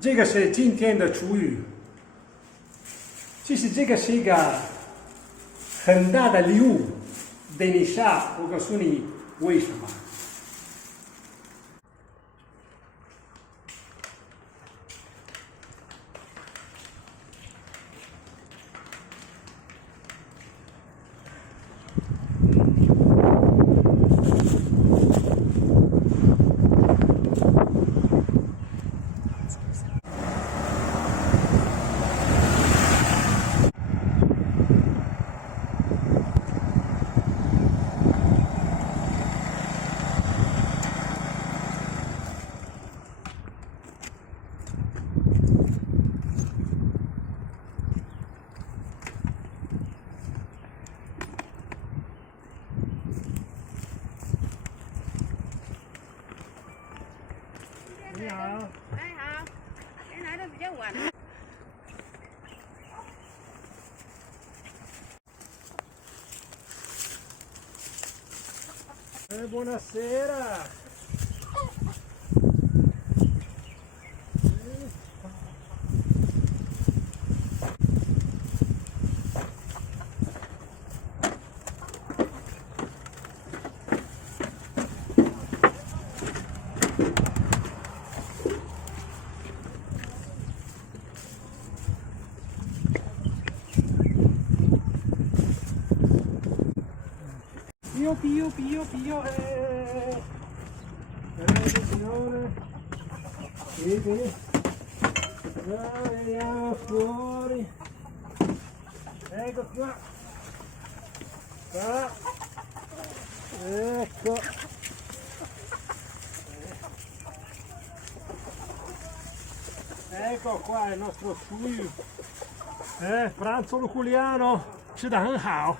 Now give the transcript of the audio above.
这个是今天的厨余。其实这个是一个很大的礼物，等一下我告诉你为什么。你好，哎好，今天来的比较晚。Buonasera. Pio. Grazie signore. Sì. Andiamo fuori. Ecco qua. Qua. Ecco. Ecco qua il nostro suyu. Pranzo luculiano. 吃得很好。